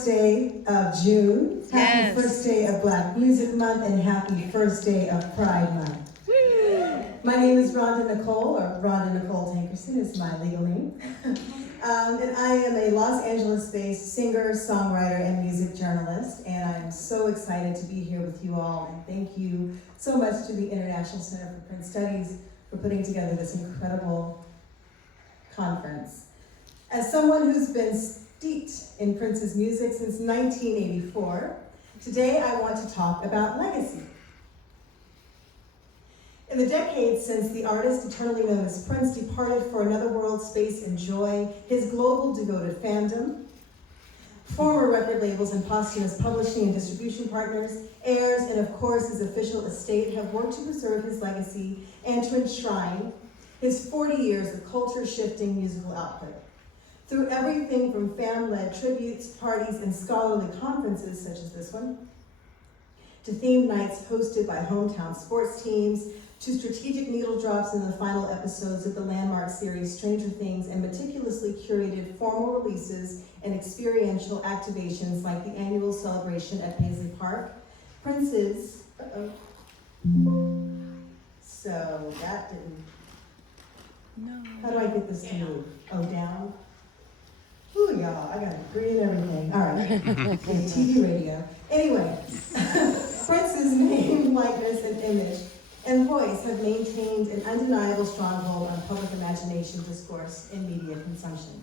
first day of June. Happy Yes. first day of Black Music Month, and happy first day of Pride Month. My name is Rhonda Nicole, or Rhonda Nicole Tankerson is my legal name. And I am a Los Angeles-based singer, songwriter, and music journalist, and I'm so excited to be here with you all, and thank you so much to the International Center for Print Studies for putting together this incredible conference. As someone who's been steeped in Prince's music since 1984, today I want to talk about legacy. In the decades since the artist eternally known as Prince departed for another world, space, and joy, his global devoted fandom, former record labels and posthumous publishing and distribution partners, heirs, and of course his official estate have worked to preserve his legacy and to enshrine his 40 years of culture-shifting musical output. Through everything from fan-led tributes, parties, and scholarly conferences such as this one, to themed nights hosted by hometown sports teams, to strategic needle drops in the final episodes of the landmark series Stranger Things, and meticulously curated formal releases and experiential activations like the annual celebration at Paisley Park, Prince's, so that didn't, how do I get this to move? Oh, down? Ooh, y'all, I got a green and everything. All right, okay, TV, radio. Anyway, Prince's name, likeness, and image and voice have maintained an undeniable stronghold on public imagination, discourse, and media consumption.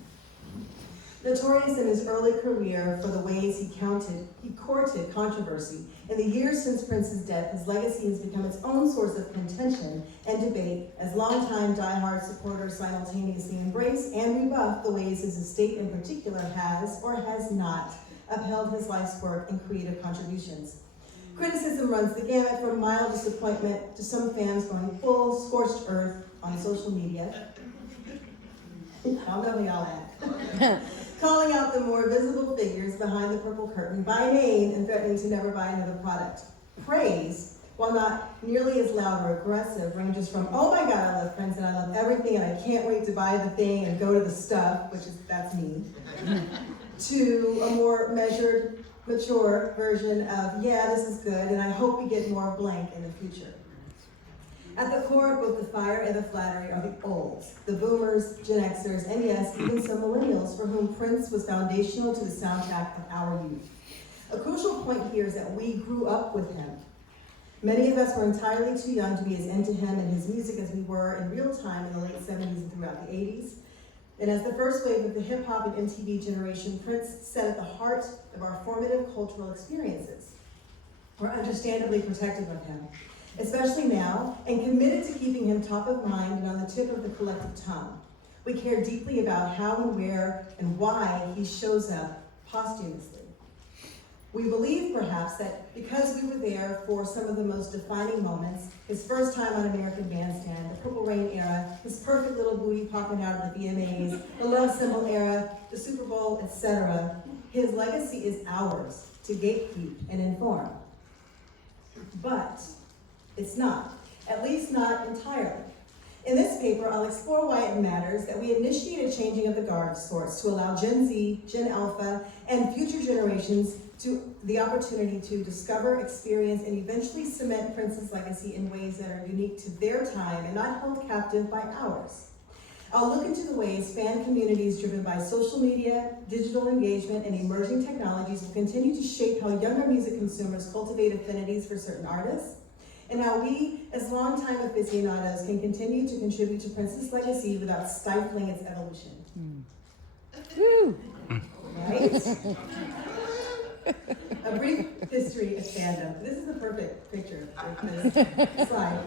Notorious in his early career for the ways he courted controversy, in the years since Prince's death, his legacy has become its own source of contention and debate as longtime diehard supporters simultaneously embrace and rebuff the ways his estate in particular has or has not upheld his life's work and creative contributions. Criticism runs the gamut from mild disappointment to some fans going full scorched earth on social media. I'll know who y'all at. Calling out the more visible figures behind the purple curtain by name and threatening to never buy another product. Praise, while not nearly as loud or aggressive, ranges from, oh my God, I love Prince and I love everything and I can't wait to buy the thing and go to the stuff, that's me, to a more measured, mature version of, yeah, this is good and I hope we get more blank in the future. At the core of both the fire and the flattery are the olds, the boomers, Gen Xers, and yes, even some millennials for whom Prince was foundational to the soundtrack of our youth. A crucial point here is that we grew up with him. Many of us were entirely too young to be as into him and his music as we were in real time in the late 70s and throughout the 80s. And as the first wave of the hip-hop and MTV generation, Prince sat at the heart of our formative cultural experiences. We're understandably protective of him, especially now, and committed to keeping him top of mind and on the tip of the collective tongue. We care deeply about how and where and why he shows up posthumously. We believe, perhaps, that because we were there for some of the most defining moments, his first time on American Bandstand, the Purple Rain era, his perfect little booty popping out of the VMAs, the Love Symbol era, the Super Bowl, etc., his legacy is ours to gatekeep and inform. But it's not, at least not entirely. In this paper, I'll explore why it matters that we initiate a changing of the guard of sorts to allow Gen Z, Gen Alpha, and future generations to the opportunity to discover, experience, and eventually cement Prince's legacy in ways that are unique to their time and not held captive by ours. I'll look into the ways fan communities driven by social media, digital engagement, and emerging technologies will continue to shape how younger music consumers cultivate affinities for certain artists, and how we, as longtime aficionados, can continue to contribute to Prince's legacy without stifling its evolution. Right? A brief history of fandom. This is the perfect picture for this slide.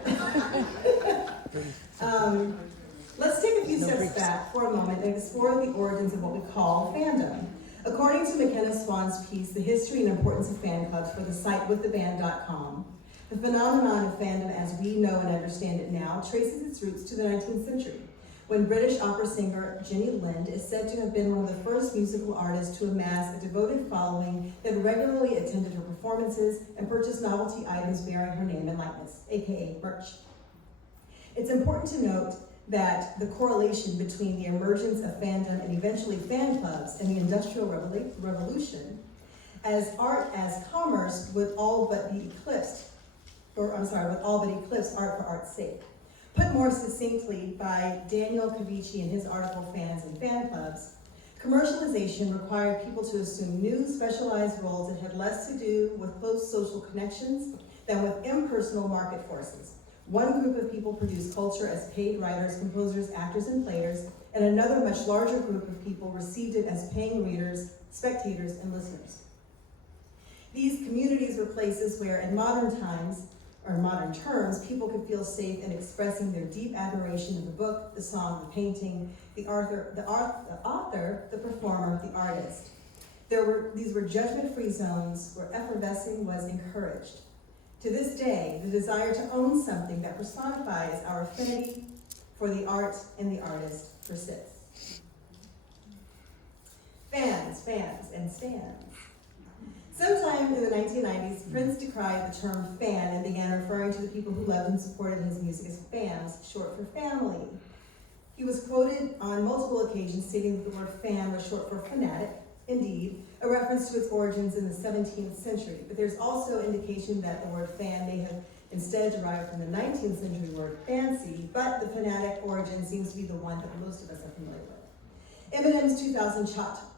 Let's take a few steps back for a moment and explore the origins of what we call fandom. According to McKenna Swan's piece, The History and Importance of Fan Clubs for the site withtheband.com, the phenomenon of fandom as we know and understand it now traces its roots to the 19th century, when British opera singer Jenny Lind is said to have been one of the first musical artists to amass a devoted following that regularly attended her performances and purchased novelty items bearing her name and likeness, aka merch. It's important to note that the correlation between the emergence of fandom and eventually fan clubs and the Industrial Revolution as art as commerce would all but be eclipsed, would all but eclipse art for art's sake. Put more succinctly by Daniel Cavici in his article, Fans and Fan Clubs, commercialization required people to assume new specialized roles that had less to do with close social connections than with impersonal market forces. One group of people produced culture as paid writers, composers, actors, and players, and another much larger group of people received it as paying readers, spectators, and listeners. These communities were places where, in modern times, or in modern terms, people could feel safe in expressing their deep admiration of the book, the song, the painting, the author, the performer, the artist. These were judgment-free zones where effervescing was encouraged. To this day, the desire to own something that personifies our affinity for the art and the artist persists. Fans, and stands. Sometime in the 1990s, Prince decried the term fan and began referring to the people who loved and supported his music as fans, short for family. He was quoted on multiple occasions stating that the word fan was short for fanatic, indeed, a reference to its origins in the 17th century. But there's also indication that the word fan may have instead derived from the 19th century word fancy, but the fanatic origin seems to be the one that most of us are familiar with. Eminem's 2000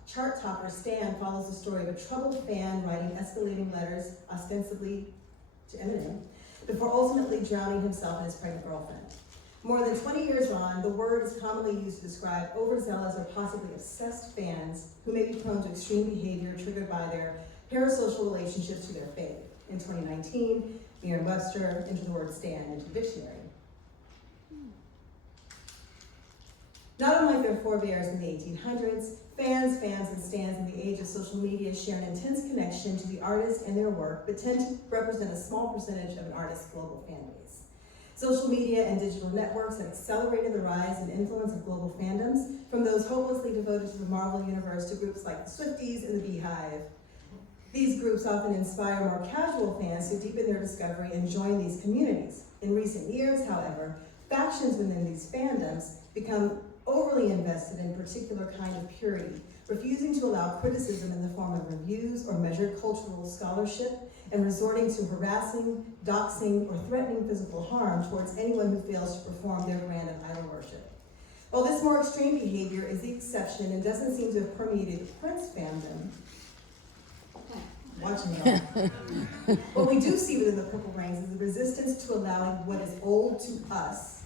chart topper Stan follows the story of a troubled fan writing escalating letters, ostensibly to Eminem, before ultimately drowning himself and his pregnant girlfriend. More than 20 years on, the word is commonly used to describe overzealous or possibly obsessed fans who may be prone to extreme behavior triggered by their parasocial relationships to their faith. In 2019, Merriam-Webster entered the word stan into the dictionary. Not unlike their forebears in the 1800s, fans, and stans in the age of social media share an intense connection to the artist and their work, but tend to represent a small percentage of an artist's global fan base. Social media and digital networks have accelerated the rise and influence of global fandoms, from those hopelessly devoted to the Marvel Universe to groups like the Swifties and the Beehive. These groups often inspire more casual fans to deepen their discovery and join these communities. In recent years, however, factions within these fandoms become overly invested in a particular kind of purity, refusing to allow criticism in the form of reviews or measured cultural scholarship, and resorting to harassing, doxing, or threatening physical harm towards anyone who fails to perform their brand of idol worship. While this more extreme behavior is the exception and doesn't seem to have permeated the Prince fandom, watching it all, what we do see within the Purple Rains is the resistance to allowing what is old to us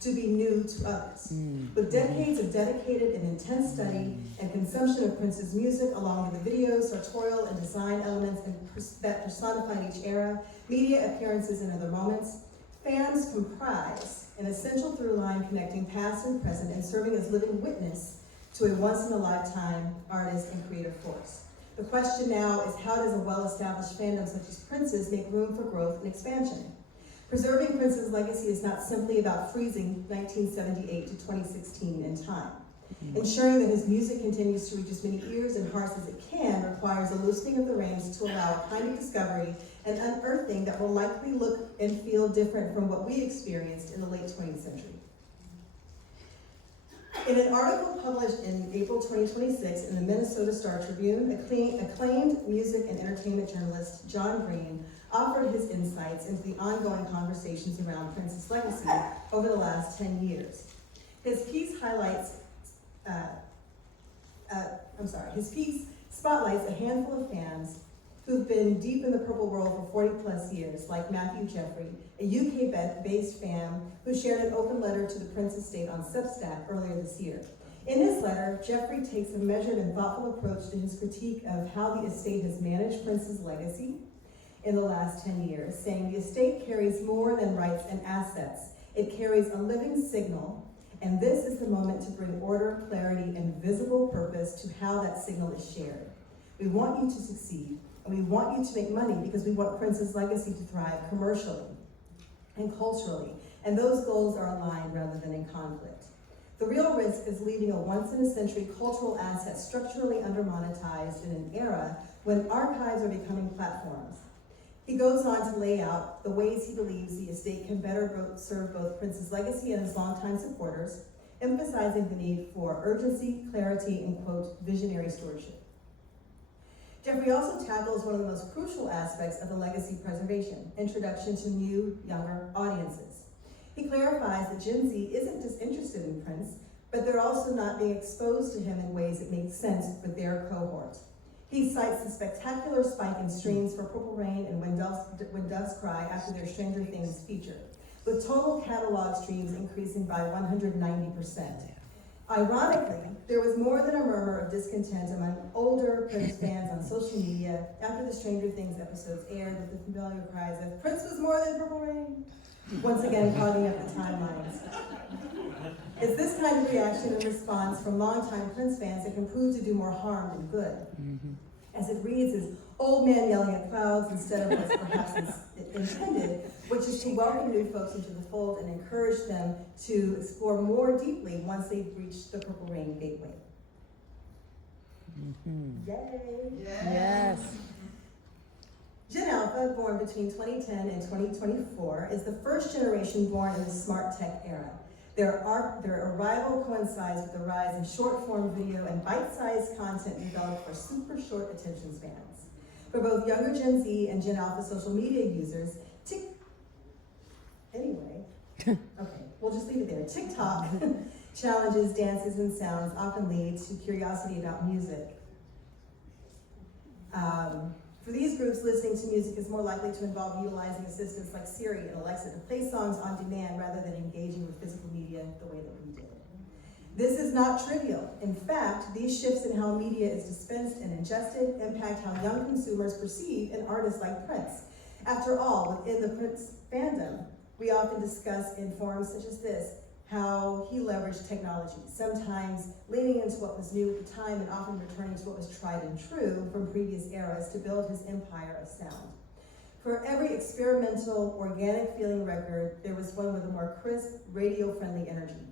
to be new to others. With decades of dedicated and intense study and consumption of Prince's music, along with the videos, sartorial, and design elements that personified each era, media appearances, and other moments, fans comprise an essential through line connecting past and present and serving as living witness to a once-in-a-lifetime artist and creative force. The question now is, how does a well-established fandom such as Prince's make room for growth and expansion? Preserving Prince's legacy is not simply about freezing 1978 to 2016 in time. Ensuring that his music continues to reach as many ears and hearts as it can requires a loosening of the reins to allow a kind of discovery and unearthing that will likely look and feel different from what we experienced in the late 20th century. In an article published in April 2026 in the Minnesota Star Tribune, acclaimed music and entertainment journalist John Green offered his insights into the ongoing conversations around Prince's legacy over the last 10 years. His piece spotlights a handful of fans who've been deep in the Purple world for 40 plus years, like Matthew Jeffrey, a UK-based fan who shared an open letter to the Prince estate on Substack earlier this year. In his letter, Jeffrey takes a measured and thoughtful approach to his critique of how the estate has managed Prince's legacy in the last 10 years, saying the estate carries more than rights and assets. It carries a living signal, and this is the moment to bring order, clarity, and visible purpose to how that signal is shared. We want you to succeed, and we want you to make money because we want Prince's legacy to thrive commercially and culturally, and those goals are aligned rather than in conflict. The real risk is leaving a once-in-a-century cultural asset structurally under-monetized in an era when archives are becoming platforms. He goes on to lay out the ways he believes the estate can better serve both Prince's legacy and his longtime supporters, emphasizing the need for urgency, clarity, and, quote, visionary stewardship. Jeffrey also tackles one of the most crucial aspects of the legacy preservation, introduction to new, younger audiences. He clarifies that Gen Z isn't disinterested in Prince, but they're also not being exposed to him in ways that make sense for their cohort. He cites the spectacular spike in streams for Purple Rain and When Doves Cry after their Stranger Things feature, with total catalog streams increasing by 190%. Ironically, there was more than a murmur of discontent among older Prince fans on social media after the Stranger Things episodes aired with the familiar cries of "Prince was more than Purple Rain," once again clogging up the timelines. It's this kind of reaction and response from longtime Prince fans that can prove to do more harm than good. As it reads as old man yelling at clouds instead of what's perhaps intended, which is to welcome new folks into the fold and encourage them to explore more deeply once they've reached the Purple Rain gateway. Yay! Yes. Gen Alpha, born between 2010 and 2024, is the first generation born in the smart tech era. Their arrival coincides with the rise in short-form video and bite-sized content developed for super short attention spans. For both younger Gen Z and Gen Alpha social media users, okay, we'll just leave it there. TikTok challenges, dances, and sounds often lead to curiosity about music. For these groups, listening to music is more likely to involve utilizing assistants like Siri and Alexa to play songs on demand rather than engaging with physical media the way that we did. This is not trivial. In fact, these shifts in how media is dispensed and ingested impact how young consumers perceive an artist like Prince. After all, within the Prince fandom, we often discuss in forums such as this how he leveraged technology, sometimes leaning into what was new at the time and often returning to what was tried and true from previous eras to build his empire of sound. For every experimental, organic feeling record, there was one with a more crisp, radio-friendly energy.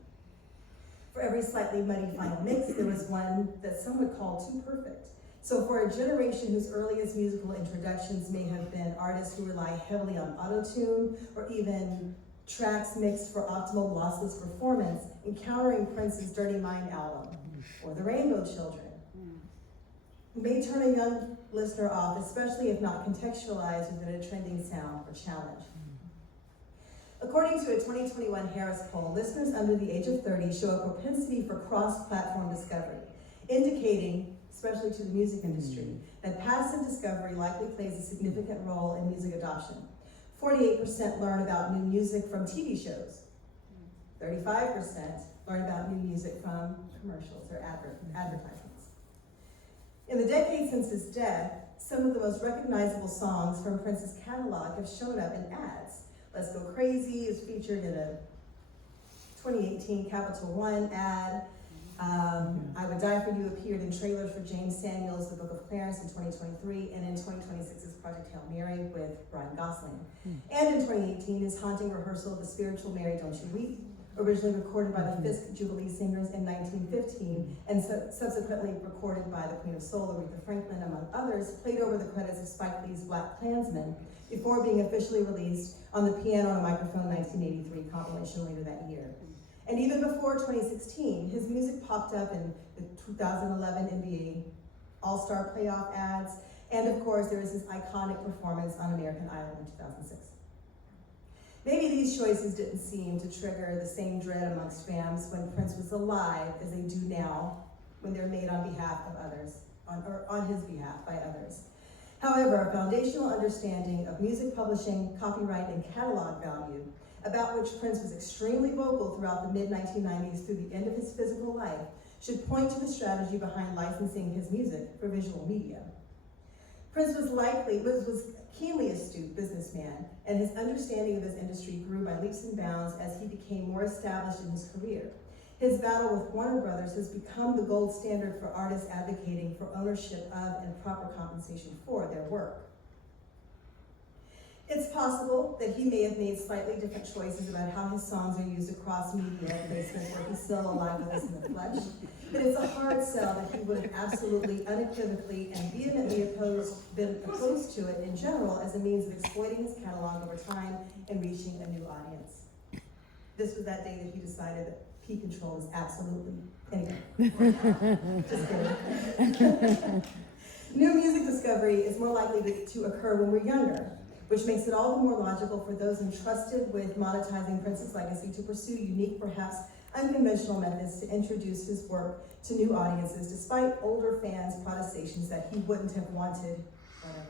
For every slightly muddy final mix, there was one that some would call too perfect. So for a generation whose earliest musical introductions may have been artists who rely heavily on auto-tune or even tracks mixed for optimal lossless performance, encountering Prince's Dirty Mind album, or the Rainbow Children, may turn a young listener off, especially if not contextualized within a trending sound or challenge. According to a 2021 Harris poll, listeners under the age of 30 show a propensity for cross-platform discovery, indicating, especially to the music industry, that passive discovery likely plays a significant role in music adoption. 48% learn about new music from TV shows. 35% learn about new music from commercials or advertisements. In the decade since his death, some of the most recognizable songs from Prince's catalog have shown up in ads. Let's Go Crazy is featured in a 2018 Capital One ad. I Would Die For You appeared in trailers for James Samuel's The Book of Clarence in 2023, and in 2026's Project Hail Mary with Ryan Gosling. And in 2018, his haunting rehearsal of The Spiritual Mary, Don't You Weep, originally recorded by the Fisk Jubilee Singers in 1915, and subsequently recorded by the Queen of Soul, Aretha Franklin, among others, played over the credits of Spike Lee's Black Klansman before being officially released on the Piano on a Microphone 1983 compilation later that year. And even before 2016, his music popped up in the 2011 NBA All-Star Playoff ads, and of course there was his iconic performance on American Idol in 2006. Maybe these choices didn't seem to trigger the same dread amongst fans when Prince was alive as they do now when they're made on behalf of others, or on his behalf by others. However, a foundational understanding of music publishing, copyright, and catalog value, about which Prince was extremely vocal throughout the mid-1990s through the end of his physical life, should point to the strategy behind licensing his music for visual media. Prince was keenly astute businessman, and his understanding of his industry grew by leaps and bounds as he became more established in his career. His battle with Warner Brothers has become the gold standard for artists advocating for ownership of and proper compensation for their work. It's possible that he may have made slightly different choices about how his songs are used across media placements where he's still alive with us in the flesh, but it's a hard sell that he would have absolutely, unequivocally, and vehemently been opposed to it in general as a means of exploiting his catalog over time and reaching a new audience. This was that day that he decided that P control is absolutely, anyway, just kidding. New music discovery is more likely to occur when we're younger, which makes it all the more logical for those entrusted with monetizing Prince's legacy to pursue unique, perhaps unconventional methods to introduce his work to new audiences, despite older fans' protestations that he wouldn't have wanted whatever.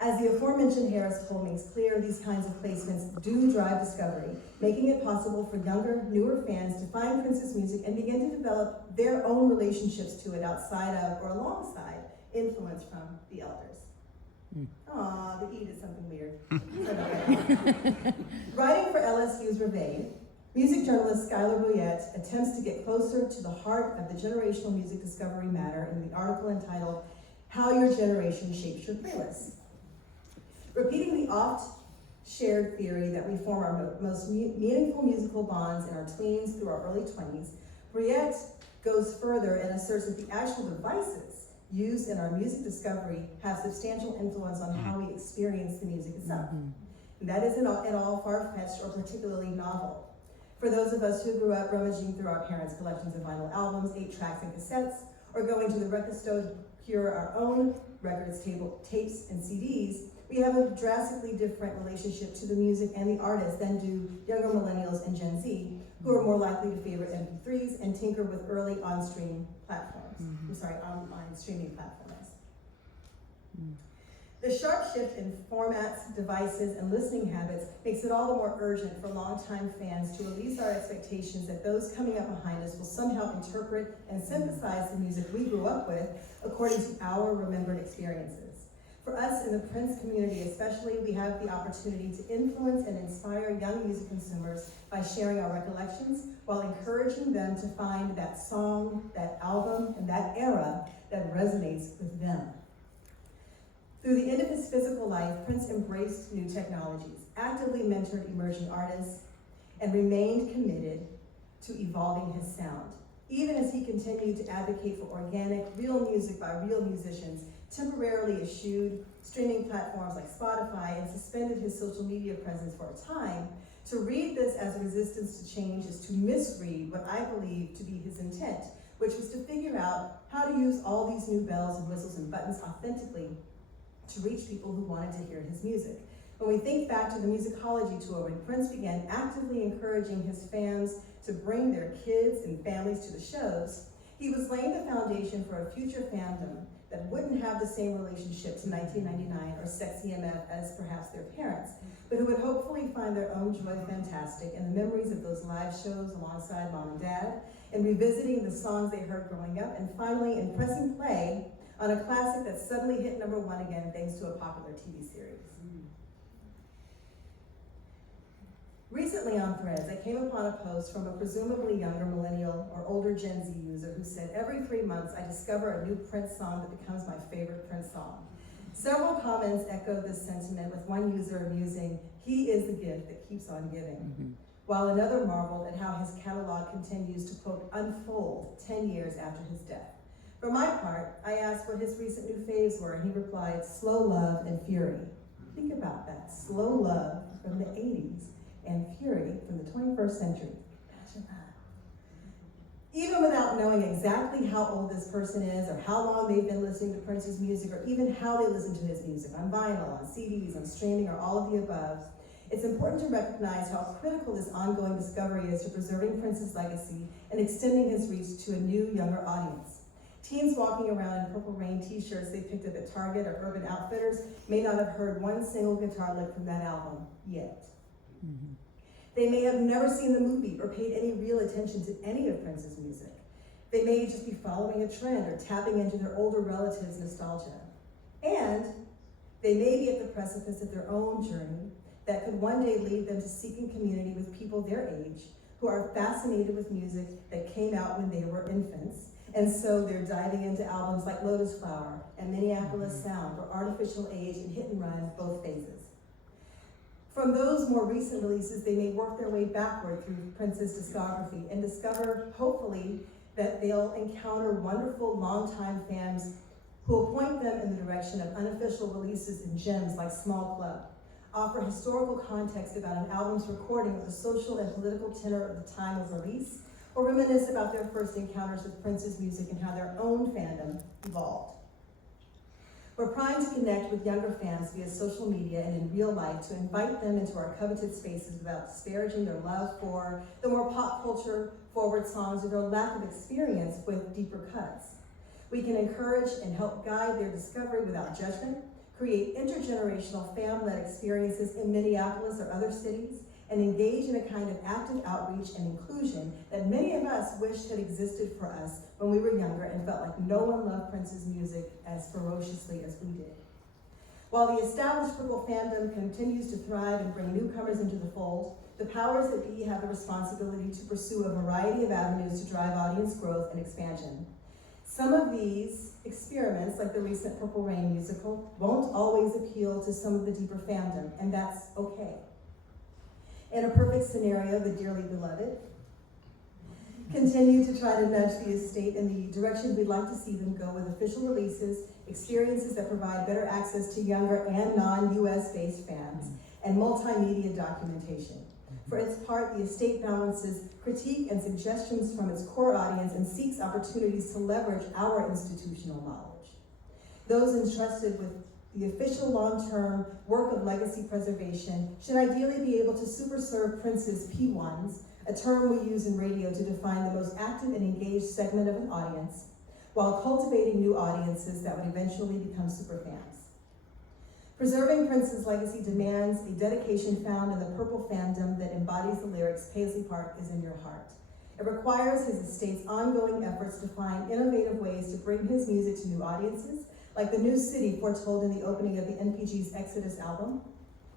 As the aforementioned Harris poll makes clear, these kinds of placements do drive discovery, making it possible for younger, newer fans to find Prince's music and begin to develop their own relationships to it outside of or alongside influence from the elders. Aw, the E did something weird. Writing for LSU's Reveille, music journalist Skylar Bouillette attempts to get closer to the heart of the generational music discovery matter in the article entitled, How Your Generation Shapes Your Playlist. Repeating the oft-shared theory that we form our most meaningful musical bonds in our tweens through our early 20s, Bouillette goes further and asserts that the actual devices used in our music discovery have substantial influence on how we experience the music itself. And that isn't at all far-fetched or particularly novel. For those of us who grew up rummaging through our parents' collections of vinyl albums, 8-tracks and cassettes, or going to the record store to procure our own records, tapes, and CDs, we have a drastically different relationship to the music and the artist than do younger millennials and Gen Z, who are more likely to favor MP3s and tinker with early on-stream platforms. Online streaming platforms. The sharp shift in formats, devices, and listening habits makes it all the more urgent for longtime fans to release our expectations that those coming up behind us will somehow interpret and synthesize the music we grew up with according to our remembered experiences. For us in the Prince community especially, we have the opportunity to influence and inspire young music consumers by sharing our recollections while encouraging them to find that song, that album, and that era that resonates with them. Through the end of his physical life, Prince embraced new technologies, actively mentored emerging artists, and remained committed to evolving his sound, even as he continued to advocate for organic, real music by real musicians, temporarily eschewed streaming platforms like Spotify, and suspended his social media presence for a time. To read this as a resistance to change is to misread what I believe to be his intent, which was to figure out how to use all these new bells and whistles and buttons authentically to reach people who wanted to hear his music. When we think back to the Musicology tour, when Prince began actively encouraging his fans to bring their kids and families to the shows, he was laying the foundation for a future fandom that wouldn't have the same relationship to 1999 or Sexy MF as perhaps their parents, but who would hopefully find their own joy fantastic in the memories of those live shows alongside mom and dad, and revisiting the songs they heard growing up, and finally in pressing play on a classic that suddenly hit #1 again thanks to a popular TV series. Recently on Threads, I came upon a post from a presumably younger millennial or older Gen Z user who said, every 3 months I discover a new Prince song that becomes my favorite Prince song. Several comments echoed this sentiment, with one user musing, he is the gift that keeps on giving, while another marveled at how his catalog continues to, quote, unfold 10 years after his death. For my part, I asked what his recent new faves were, and he replied, Slow Love and Fury. Think about that, Slow Love from the 80s. And Fury from the 21st century. Imagine that. Even without knowing exactly how old this person is, or how long they've been listening to Prince's music, or even how they listen to his music, on vinyl, on CDs, on streaming, or all of the above, it's important to recognize how critical this ongoing discovery is to preserving Prince's legacy and extending his reach to a new, younger audience. Teens walking around in Purple Rain t-shirts they picked up at Target or Urban Outfitters may not have heard one single guitar lick from that album yet. They may have never seen the movie or paid any real attention to any of Prince's music. They may just be following a trend or tapping into their older relatives' nostalgia. And they may be at the precipice of their own journey that could one day lead them to seeking community with people their age who are fascinated with music that came out when they were infants. And so they're diving into albums like Lotus Flower and Minneapolis Sound, or Artificial Age and Hit and Run, both phases. From those more recent releases, they may work their way backward through Prince's discography and discover, hopefully, that they'll encounter wonderful longtime fans who will point them in the direction of unofficial releases and gems like Small Club, offer historical context about an album's recording with the social and political tenor of the time of release, or reminisce about their first encounters with Prince's music and how their own fandom evolved. We're primed to connect with younger fans via social media and in real life to invite them into our coveted spaces without disparaging their love for the more pop culture forward songs or their lack of experience with deeper cuts. We can encourage and help guide their discovery without judgment, create intergenerational fan-led experiences in Minneapolis or other cities, and engage in a kind of active outreach and inclusion that many of us wished had existed for us when we were younger and felt like no one loved Prince's music as ferociously as we did. While the established Purple fandom continues to thrive and bring newcomers into the fold, the powers that be have the responsibility to pursue a variety of avenues to drive audience growth and expansion. Some of these experiments, like the recent Purple Rain musical, won't always appeal to some of the deeper fandom, and that's okay. In a perfect scenario, the dearly beloved continue to try to nudge the estate in the direction we'd like to see them go with official releases, experiences that provide better access to younger and non-US based fans, and multimedia documentation. For its part, the estate balances critique and suggestions from its core audience and seeks opportunities to leverage our institutional knowledge. Those entrusted with the official long-term work of legacy preservation should ideally be able to superserve Prince's P1s, a term we use in radio to define the most active and engaged segment of an audience, while cultivating new audiences that would eventually become superfans. Preserving Prince's legacy demands a dedication found in the Purple fandom that embodies the lyrics, "Paisley Park is in your heart." It requires his estate's ongoing efforts to find innovative ways to bring his music to new audiences, like the new city foretold in the opening of the NPG's Exodus album,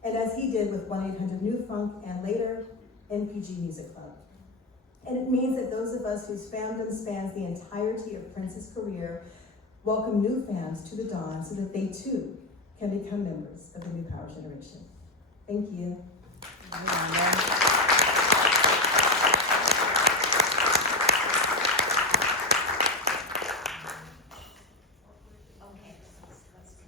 and as he did with 1-800-NEW-FUNK and later NPG Music Club. And it means that those of us whose fandom spans the entirety of Prince's career welcome new fans to the dawn so that they too can become members of the new power generation. Thank you.